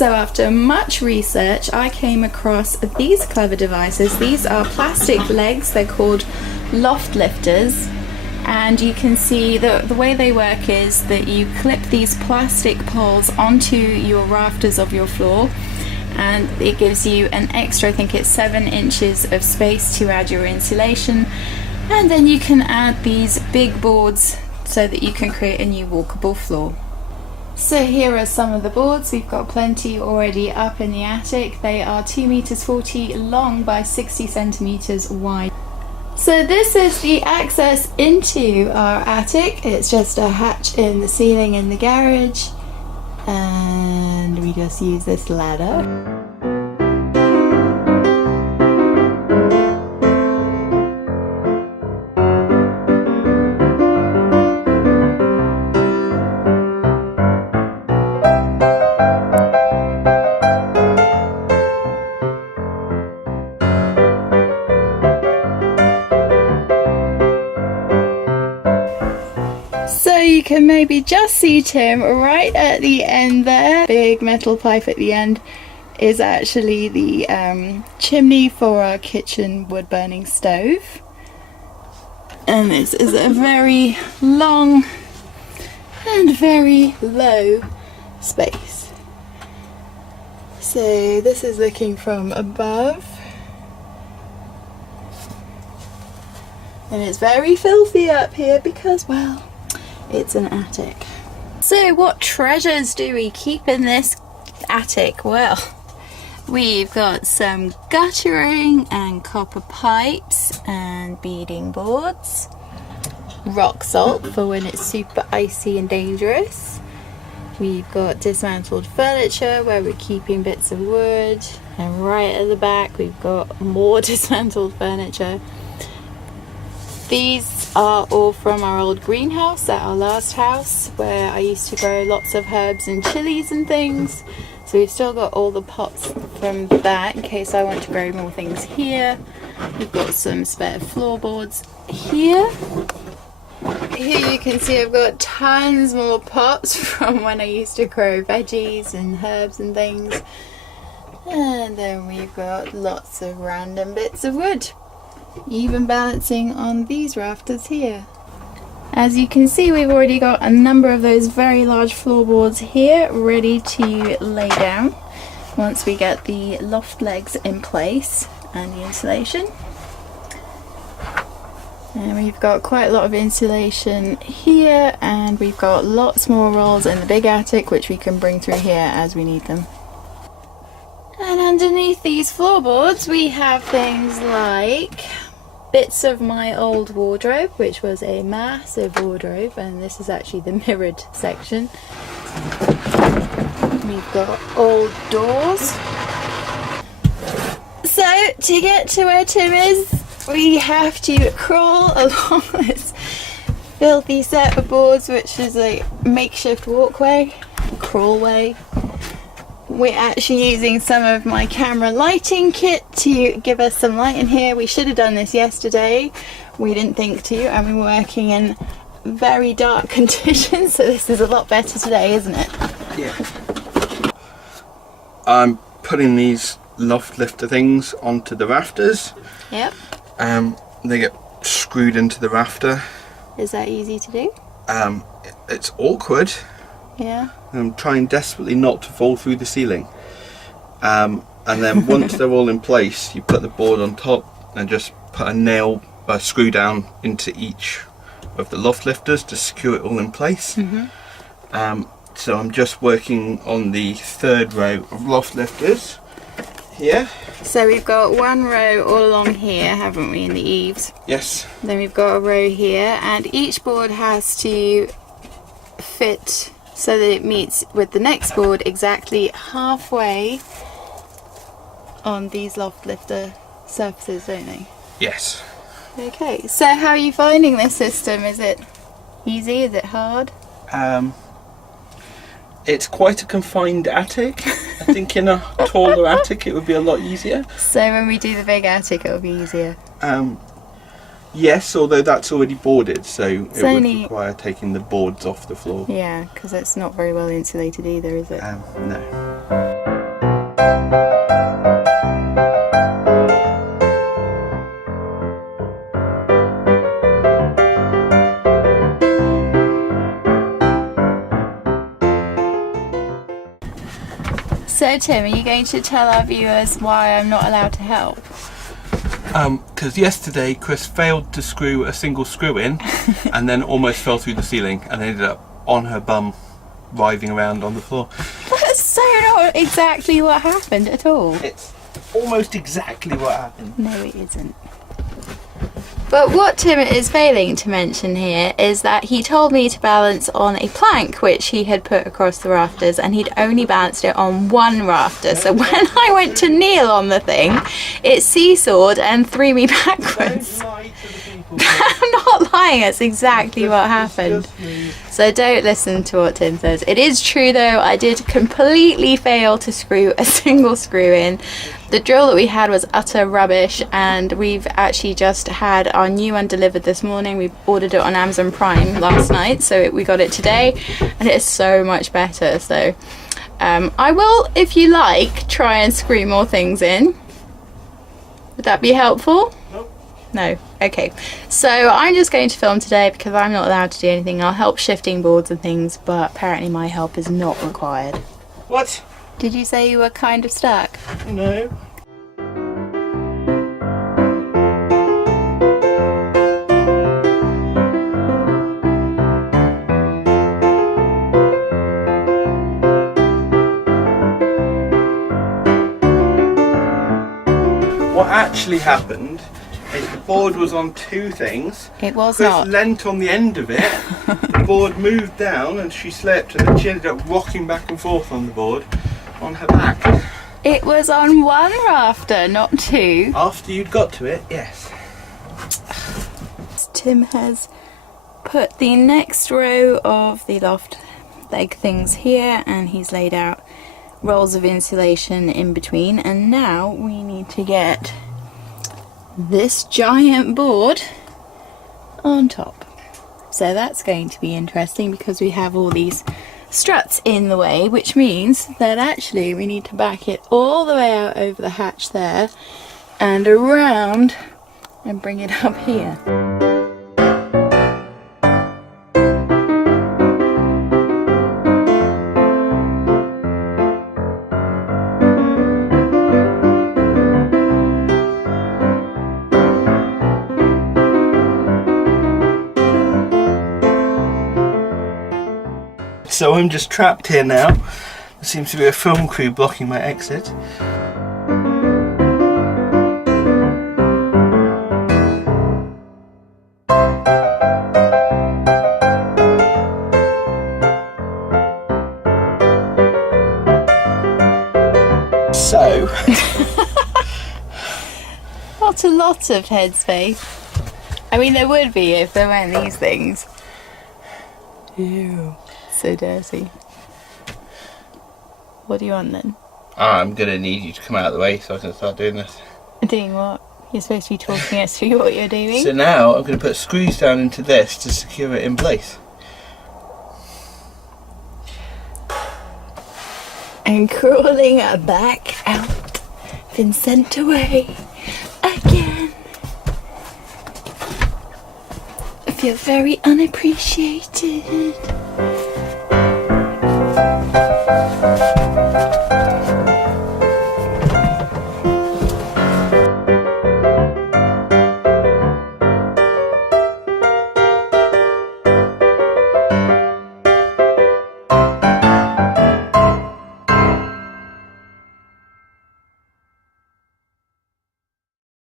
So after much research, I came across these clever devices. These are plastic legs. They're called Loft lifters. And you can see the way they work is that you clip these plastic poles onto your rafters of your floor, and it gives you an extra, I think it's 7 inches of space to add your insulation, and then you can add these big boards so that you can create a new walkable floor. So here are some of the boards. We've got plenty already up in the attic. They are 2 meters 40 long by 60 centimeters wide. So this is the access into our attic. It's just a hatch in the ceiling in the garage, and we just use this ladder. So you can maybe just see Tim right at the end there. Big metal pipe at the end is actually the chimney for our kitchen wood burning stove. And this is a very long and very low space. So this is looking from above. And it's very filthy up here because, well, it's an attic. So what treasures do we keep in this attic? Well, we've got some guttering and copper pipes and beading boards, rock salt for when it's super icy and dangerous. We've got dismantled furniture where we're keeping bits of wood, and right at the back we've got more dismantled furniture. These are all from our old greenhouse at our last house, where I used to grow lots of herbs and chilies and things. So we've still got all the pots from that in case I want to grow more things here. We've got some spare floorboards here. Here you can see I've got tons more pots from when I used to grow veggies and herbs and things. And then we've got lots of random bits of wood, even balancing on these rafters here. As you can see, we've already got a number of those very large floorboards here ready to lay down once we get the loft legs in place and the insulation. And we've got quite a lot of insulation here, and we've got lots more rolls in the big attic which we can bring through here as we need them. And underneath these floorboards we have things like bits of my old wardrobe, which was a massive wardrobe, and this is actually the mirrored section. We've got old doors. So to get to where Tim is, we have to crawl along this filthy set of boards, which is a makeshift walkway, crawlway. We're actually using some of my camera lighting kit to give us some light in here. We should have done this yesterday. We didn't think to, and we were working in very dark conditions, so this is a lot better today, isn't it? Yeah. I'm putting these loft lifter things onto the rafters. Yep. They get screwed into the rafter. Is that easy to do? It's awkward. Yeah. I'm trying desperately not to fall through the ceiling. And then once they're all in place, you put the board on top and just put a screw down into each of the loft lifters to secure it all in place. Mm-hmm. So I'm just working on the third row of loft lifters here. So we've got one row all along here, haven't we, in the eaves? Yes. Then we've got a row here, and each board has to fit so that it meets with the next board exactly halfway on these loft lifter surfaces, don't they? Yes. Okay, so how are you finding this system? Is it easy? Is it hard? It's quite a confined attic. I think in a taller attic it would be a lot easier. So when we do the big attic it'll be easier? Yes, although that's already boarded, so it would only require taking the boards off the floor. Yeah, because it's not very well insulated either, is it? No. So Tim, are you going to tell our viewers why I'm not allowed to help? Because yesterday Chris failed to screw a single screw in and then almost fell through the ceiling and ended up on her bum writhing around on the floor. That's so not exactly what happened at all. It's almost exactly what happened. No, it isn't. But what Tim is failing to mention here is that he told me to balance on a plank which he had put across the rafters, and he'd only balanced it on one rafter. So when I went to kneel on the thing, it seesawed and threw me backwards. Don't lie to the people. I'm not lying, that's exactly what happened. So don't listen to what Tim says. It is true though, I did completely fail to screw a single screw in. The drill that we had was utter rubbish, and we've actually just had our new one delivered this morning. We ordered it on Amazon Prime last night, so we got it today, and it is so much better. So I will, if you like, try and screw more things in. Would that be helpful? Nope. No. Okay. So I'm just going to film today because I'm not allowed to do anything. I'll help shifting boards and things, but apparently my help is not required. What? Did you say you were kind of stuck? No. What actually happened is the board was on two things. It was Chris not. leant on the end of it, the board moved down and she slipped, and then she ended up rocking back and forth on the board on her back. It was on one rafter, not two. After you'd got to it, yes. Tim has put the next row of the loft leg things here, and he's laid out rolls of insulation in between, and now we need to get this giant board on top. So that's going to be interesting because we have all these struts in the way, which means that actually we need to back it all the way out over the hatch there and around and bring it up here. So I'm just trapped here now. There seems to be a film crew blocking my exit. So Not a lot of headspace. I mean, there would be if there weren't these things. Ew, so dirty. What do you want then? I'm gonna need you to come out of the way so I can start doing this. Doing what? You're supposed to be talking us through what you're doing. So now I'm gonna put screws down into this to secure it in place. And crawling back out, been sent away again. I feel very unappreciated.